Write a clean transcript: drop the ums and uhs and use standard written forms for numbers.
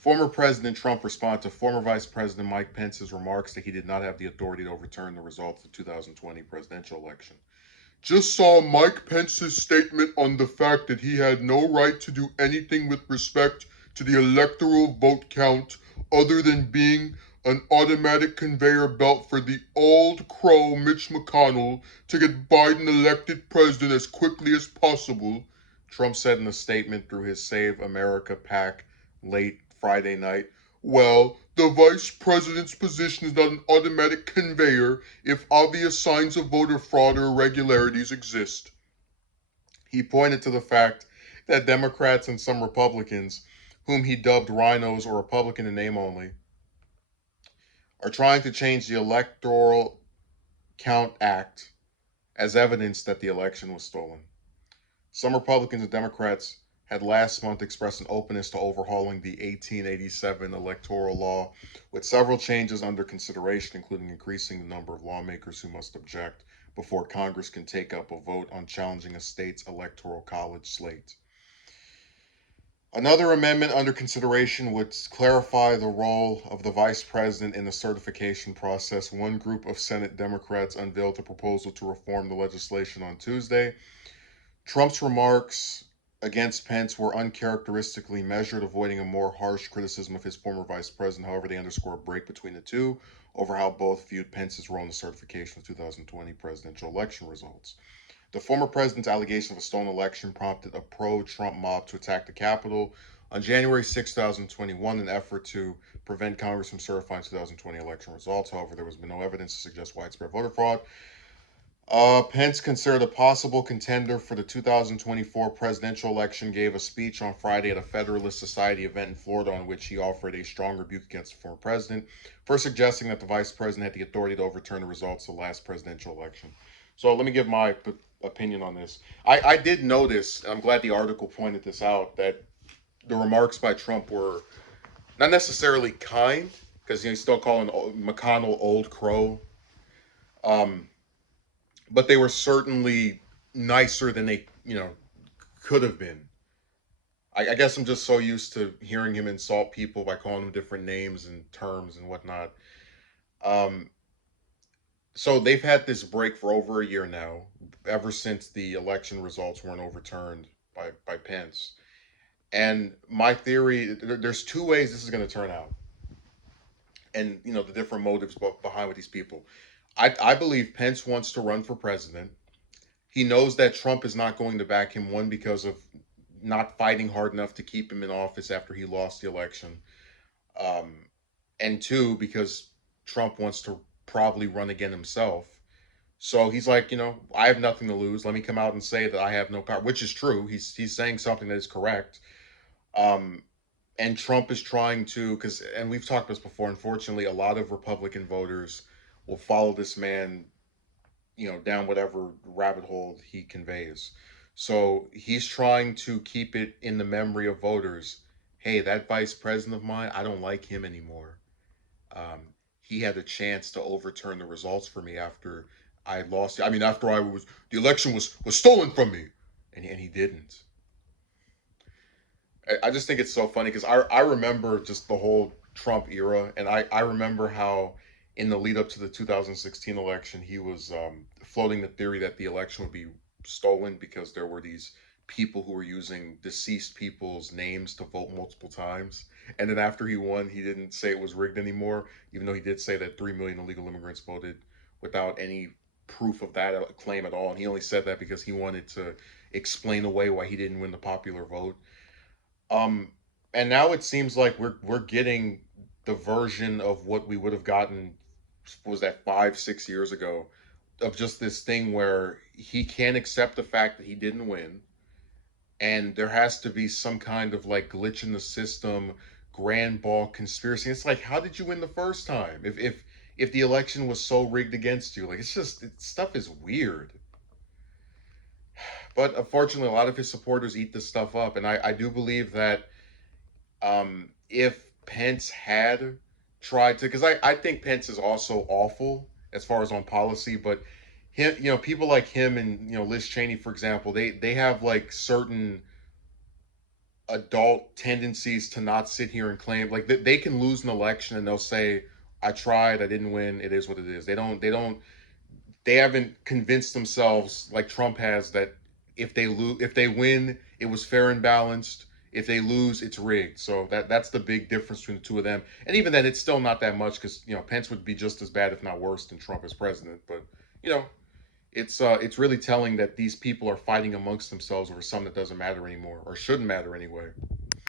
Former President Trump responded to former Vice President Mike Pence's remarks that he did not have the authority to overturn the results of the 2020 presidential election. Just saw Mike Pence's statement on the fact that he had no right to do anything with respect to the electoral vote count other than being an automatic conveyor belt for the old crow Mitch McConnell to get Biden elected president as quickly as possible, Trump said in a statement through his Save America PAC late Friday night. Well, the vice president's position is not an automatic conveyor if obvious signs of voter fraud or irregularities exist. He pointed to the fact that Democrats and some Republicans, whom he dubbed rhinos or Republican in name only, are trying to change the Electoral Count Act as evidence that the election was stolen. Some Republicans and Democrats had last month expressed an openness to overhauling the 1887 electoral law, with several changes under consideration, including increasing the number of lawmakers who must object before Congress can take up a vote on challenging a state's electoral college slate. Another amendment under consideration would clarify the role of the vice president in the certification process. One group of Senate Democrats unveiled a proposal to reform the legislation on Tuesday. Trump's remarks against Pence were uncharacteristically measured, avoiding a more harsh criticism of his former vice president. However, they underscore a break between the two over how both viewed Pence's role in the certification of 2020 presidential election results. The former president's allegation of a stolen election prompted a pro-Trump mob to attack the Capitol on January 6, 2021, in an effort to prevent Congress from certifying 2020 election results. However, there was no evidence to suggest widespread voter fraud. Pence, considered a possible contender for the 2024 presidential election, gave a speech on Friday at a Federalist Society event in Florida in which he offered a strong rebuke against the former president for suggesting that the vice president had the authority to overturn the results of the last presidential election. So let me give my opinion on this. I did notice, and I'm glad the article pointed this out, that the remarks by Trump were not necessarily kind, because he's still calling McConnell old crow. Um, but they were certainly nicer than they, could have been. I guess I'm just so used to hearing him insult people by calling them different names and terms and whatnot. Um, so they've had this break for over a year now, ever since the election results weren't overturned by Pence. And my theory, there's two ways this is going to turn out, and the different motives behind with these people. I believe Pence wants to run for president. He knows that Trump is not going to back him, one, because of not fighting hard enough to keep him in office after he lost the election, um, and two, because Trump wants to probably run again himself. So he's like, I have nothing to lose. Let me come out and say that I have no power, which is true. He's saying something that is correct. Um, and Trump is trying to, and we've talked about this before. Unfortunately, a lot of Republican voters will follow this man, down whatever rabbit hole he conveys. So he's trying to keep it in the memory of voters. Hey, that vice president of mine, I don't like him anymore. He had a chance to overturn the results for me after I lost. I mean, after the election was stolen from me, and he didn't. I just think it's so funny because I remember just the whole Trump era, and I remember how in the lead up to the 2016 election, he was floating the theory that the election would be stolen because there were these people who were using deceased people's names to vote multiple times. And then after he won, he didn't say it was rigged anymore, even though he did say that 3 million illegal immigrants voted without any proof of that claim at all. And he only said that because he wanted to explain away why he didn't win the popular vote. Um, and now it seems like we're getting the version of what we would have gotten, was that 5, 6 years ago, of just this thing where he can't accept the fact that he didn't win, and there has to be some kind of like glitch in the system, grand ball conspiracy. It's like, how did you win the first time? If the election was so rigged against you, like stuff is weird. But unfortunately, a lot of his supporters eat this stuff up, and I do believe that if Pence had tried to, because I think Pence is also awful as far as on policy, but him, people like him and Liz Cheney, for example, they have like certain adult tendencies to not sit here and claim like they can lose an election and they'll say, I tried, I didn't win, it is what it is. They haven't convinced themselves like Trump has that if they win, it was fair and balanced. If they lose, it's rigged. So that's the big difference between the two of them. And even then, it's still not that much because Pence would be just as bad, if not worse, than Trump as president. But you know, it's really telling that these people are fighting amongst themselves over something that doesn't matter anymore or shouldn't matter anyway.